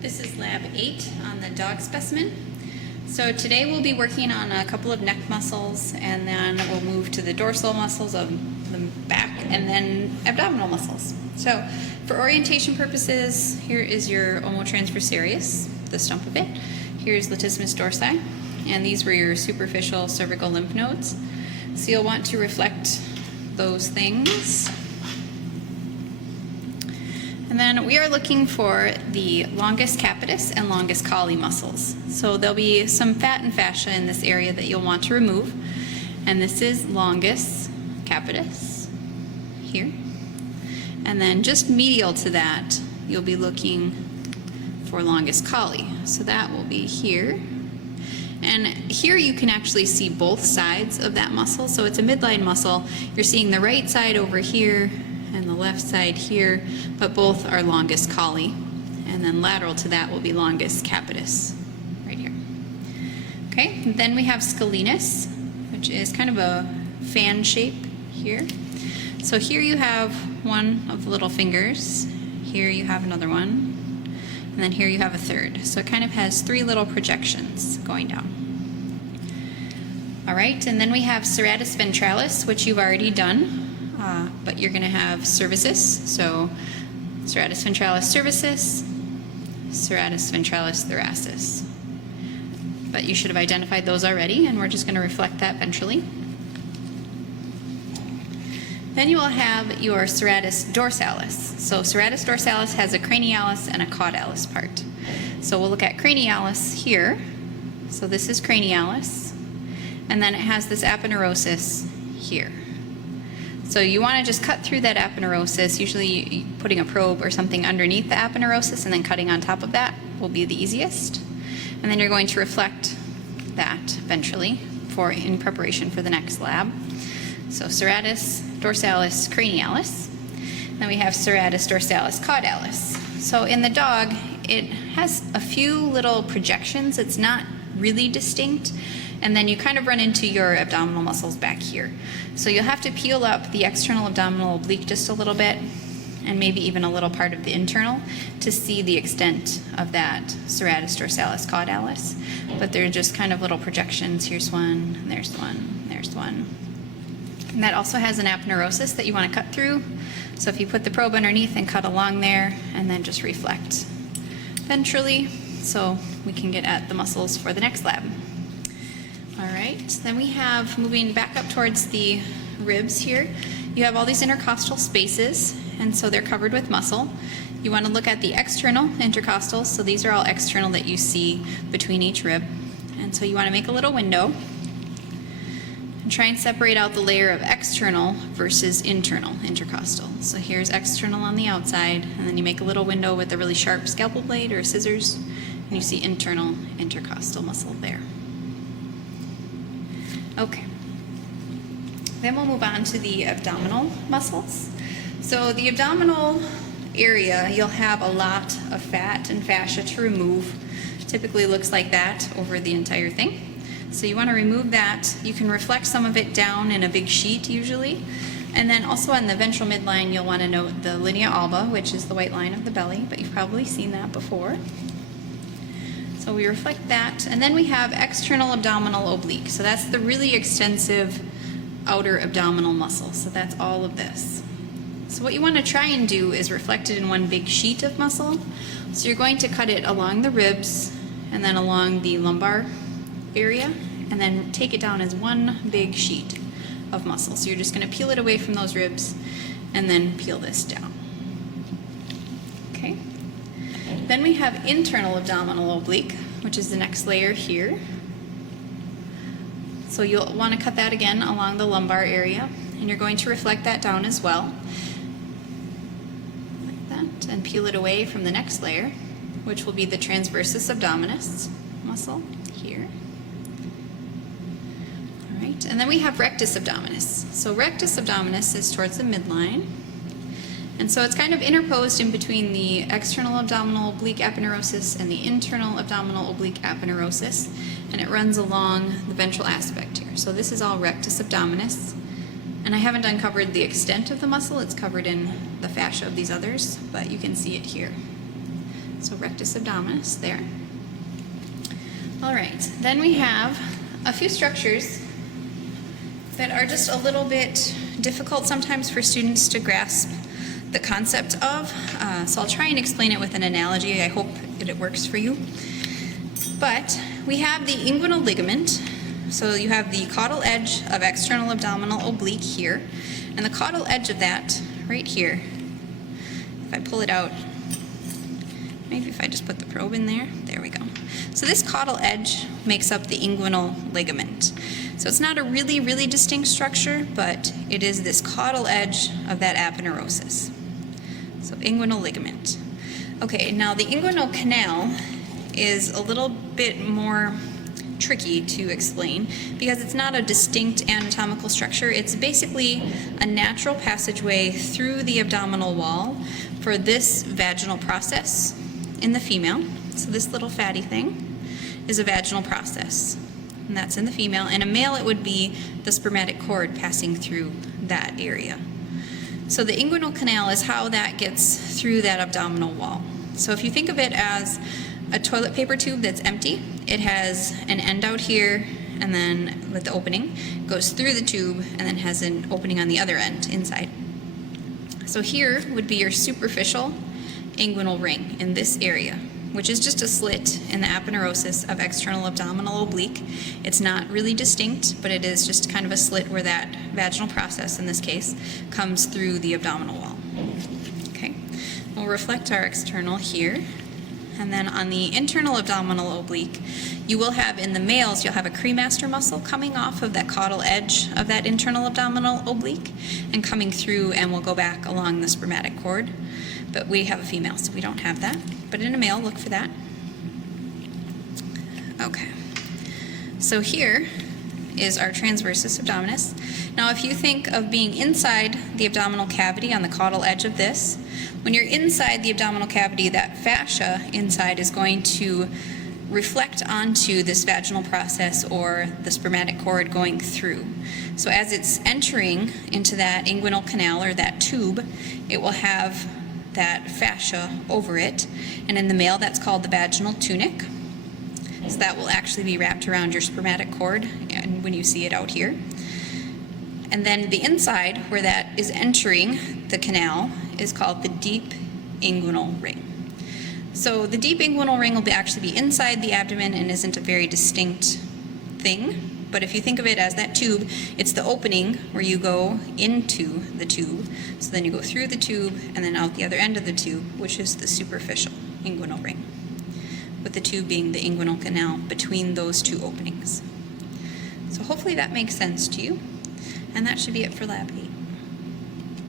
This is lab 8 on the dog specimen. So today we'll be working on a couple of neck muscles, and then we'll move to the dorsal muscles of the back and then abdominal muscles. So for orientation purposes, here is your omotransversalis, the stump of it. Here's latissimus dorsi, and these were your superficial cervical lymph nodes. So you'll want to reflect those things. And then we are looking for the longus capitis and longus colli muscles. So there'll be some fat and fascia in this area that you'll want to remove. And this is longus capitis here. And then just medial to that, you'll be looking for longus colli. So that will be here. And here you can actually see both sides of that muscle. So it's a midline muscle. You're seeing the right side over here and the left side here, but both are longus colli. And then lateral to that will be longus capitis, right here. Okay, and then we have scalenus, which is kind of a fan shape here. So here you have one of the little fingers, here you have another one, and then here you have a third. So it kind of has three little projections going down. All right, and then we have serratus ventralis, which you've already done. But you're going to have cervicis, so serratus ventralis cervicis, serratus ventralis thoracis. But you should have identified those already, and we're just going to reflect that ventrally. Then you will have your serratus dorsalis. So serratus dorsalis has a cranialis and a caudalis part. So we'll look at cranialis here. So this is cranialis, and then it has this aponeurosis here. So you want to just cut through that aponeurosis, usually putting a probe or something underneath the aponeurosis and then cutting on top of that will be the easiest. And then you're going to reflect that ventrally in preparation for the next lab. So serratus dorsalis cranialis. Then we have serratus dorsalis caudalis. So in the dog, it has a few little projections. It's not really distinct. And then you kind of run into your abdominal muscles back here. So you'll have to peel up the external abdominal oblique just a little bit, and maybe even a little part of the internal, to see the extent of that serratus dorsalis caudalis. But they're just kind of little projections. Here's one, and there's one, there's one. And that also has an aponeurosis that you want to cut through. So if you put the probe underneath and cut along there, and then just reflect ventrally, so we can get at the muscles for the next lab. All right, then we have, moving back up towards the ribs here, you have all these intercostal spaces, and so they're covered with muscle. You want to look at the external intercostals, so these are all external that you see between each rib. And so you want to make a little window and try and separate out the layer of external versus internal intercostal. So here's external on the outside, and then you make a little window with a really sharp scalpel blade or scissors, and you see internal intercostal muscle there. Okay, then we'll move on to the abdominal muscles. So the abdominal area, you'll have a lot of fat and fascia to remove. Typically looks like that over the entire thing. So you want to remove that. You can reflect some of it down in a big sheet usually. And then also on the ventral midline, you'll want to note the linea alba, which is the white line of the belly, but you've probably seen that before. So we reflect that, and then we have external abdominal oblique. So that's the really extensive outer abdominal muscle. So that's all of this. So what you want to try and do is reflect it in one big sheet of muscle. So you're going to cut it along the ribs and then along the lumbar area, and then take it down as one big sheet of muscle. So you're just going to peel it away from those ribs and then peel this down. Okay. Then we have internal abdominal oblique, which is the next layer here. So you'll want to cut that again along the lumbar area, and you're going to reflect that down as well, like that, and peel it away from the next layer, which will be the transversus abdominis muscle here. All right, and then we have rectus abdominis. So rectus abdominis is towards the midline. And so it's kind of interposed in between the external abdominal oblique aponeurosis and the internal abdominal oblique aponeurosis, and it runs along the ventral aspect here. So this is all rectus abdominis, and I haven't uncovered the extent of the muscle. It's covered in the fascia of these others, but you can see it here. So rectus abdominis there. All right, then we have a few structures that are just a little bit difficult sometimes for students to grasp the concept of. So I'll try and explain it with an analogy. I hope that it works for you. But we have the inguinal ligament. So you have the caudal edge of external abdominal oblique here, and the caudal edge of that right here. If I pull it out, maybe if I just put the probe in there, there we go. So this caudal edge makes up the inguinal ligament. So it's not a really distinct structure, but it is this caudal edge of that aponeurosis. So inguinal ligament. Okay, now the inguinal canal is a little bit more tricky to explain because it's not a distinct anatomical structure. It's basically a natural passageway through the abdominal wall for this vaginal process in the female. So this little fatty thing is a vaginal process, and that's in the female. In a male, it would be the spermatic cord passing through that area. So the inguinal canal is how that gets through that abdominal wall. So if you think of it as a toilet paper tube that's empty, it has an end out here, and then with the opening, goes through the tube, and then has an opening on the other end inside. So here would be your superficial inguinal ring in this area, which is just a slit in the aponeurosis of external abdominal oblique. It's not really distinct, but it is just kind of a slit where that vaginal process, in this case, comes through the abdominal wall. Okay, we'll reflect our external here. And then on the internal abdominal oblique, you will have, in the males, you'll have a cremaster muscle coming off of that caudal edge of that internal abdominal oblique and coming through, and will go back along the spermatic cord. But we have a female, so we don't have that. But in a male, look for that. Okay. So here is our transversus abdominis. Now, if you think of being inside the abdominal cavity on the caudal edge of this, when you're inside the abdominal cavity, that fascia inside is going to reflect onto this vaginal process or the spermatic cord going through. So as it's entering into that inguinal canal or that tube, it will have that fascia over it. And in the male, that's called the vaginal tunic. So that will actually be wrapped around your spermatic cord, and when you see it out here. And then the inside, where that is entering the canal, is called the deep inguinal ring. So the deep inguinal ring will actually be inside the abdomen and isn't a very distinct thing. But if you think of it as that tube, it's the opening where you go into the tube. So then you go through the tube and then out the other end of the tube, which is the superficial inguinal ring, with the tube being the inguinal canal between those two openings. So hopefully that makes sense to you. And that should be it for Lab 8.